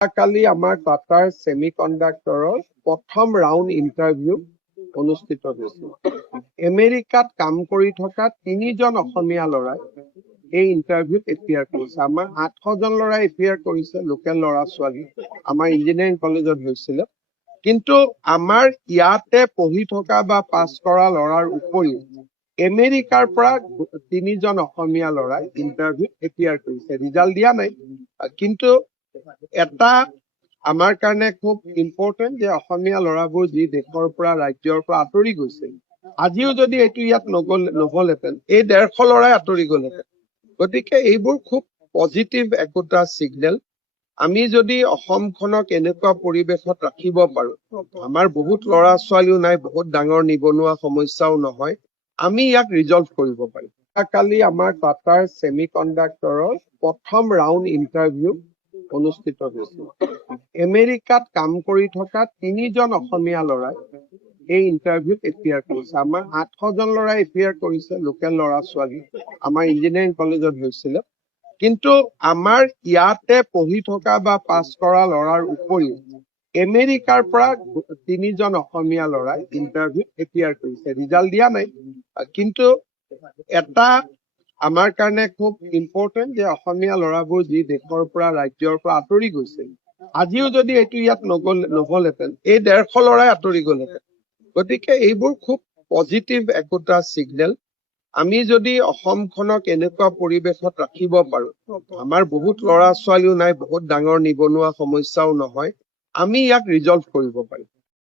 কালি আমাৰ টাটাৰ ছেমিকণ্ডাক্টৰৰ প্ৰথম ৰাউণ্ড ইণ্টাৰভিউ অনুষ্ঠিত হৈছিল। আমেৰিকাত কাম কৰি থকা 3জন অসমীয়া ল'ৰাই এই ইণ্টাৰভিউত এপিয়াৰ কৰিছে। আমাৰ 800জন ল'ৰাই এপিয়াৰ কৰিছে, লোকেল ল'ৰা ছোৱালী। আমাৰ ইঞ্জিনিয়াৰিং কলেজত হৈছিলে। কিন্তু আমাৰ ইয়াতে পঢ়ি থকা বা পাছ কৰা ল'ৰাৰ উপৰিও আমেৰিকাৰ পৰা 3জন অসমীয়া ল'ৰাই ইণ্টাৰভিউত এপিয়াৰ কৰিছে। ৰিজাল্ট দিয়া নাই, কিন্তু এটা আমাৰ কাৰণে খুব ইম্পৰ্টেণ্ট যে অসমীয়া ল'ৰাবোৰ যি দেশৰ পৰা ৰাজ্যৰ পৰা আঁতৰি গৈছে, আজিও যদি এইটো ইয়াত নহলহেঁতেন, এই 150 ল'ৰাই আঁতৰি গ'লহেঁতেন। গতিকে এইবোৰ খুব পজিটিভ একোটা ছিগনেল। আমি যদি অসমখনক এনেকুৱা পৰিৱেশত ৰাখিব পাৰো, আমাৰ বহুত ল'ৰা ছোৱালীও নাই, বহুত ডাঙৰ নিবনুৱা সমস্যাও নহয়, আমি ইয়াক ৰিজলভ কৰিব পাৰিম। কালি আমাৰ টাটাৰ ছেমিকণ্ডাক্টৰৰ প্ৰথম ৰাউণ্ড ইণ্টাৰভিউ অনুষ্ঠিত হৈছিল। আমেৰিকাত কাম কৰি থকা 3জন অসমীয়া ল'ৰাই এই ইণ্টাৰভিউত এপিয়াৰ কৰিছে। আমাৰ 800জন ল'ৰাই এপিয়াৰ কৰিছে, লোকেল ল'ৰা ছোৱালী। আমাৰ ইঞ্জিনিয়াৰিং কলেজত হৈছিলে। কিন্তু আমাৰ ইয়াতে পঢ়ি থকা বা পাছ কৰা ল'ৰাৰ উপৰিও আমেৰিকাৰ পৰা 3জন অসমীয়া ল'ৰাই ইণ্টাৰভিউত এপিয়াৰ কৰিছে। ৰিজাল্ট দিয়া নাই, কিন্তু এটা আমাৰ কাৰণে খুব ইম্পৰ্টেণ্ট যে অসমীয়া ল'ৰাবোৰ যি দেশৰ পৰা ৰাজ্যৰ পৰা আঁতৰি গৈছে, আজিও যদি এইটো ইয়াত নহলহেঁতেন, এই 150 ল'ৰাই আঁতৰি গ'লহেঁতেন। গতিকে এইবোৰ খুব পজিটিভ একোটা ছিগনেল। আমি যদি অসমখনক এনেকুৱা পৰিৱেশত ৰাখিব পাৰো, আমাৰ বহুত ল'ৰা ছোৱালীও নাই, বহুত ডাঙৰ নিবনুৱা সমস্যাও নহয়, আমি ইয়াক ৰিজলভ কৰিব পাৰিম।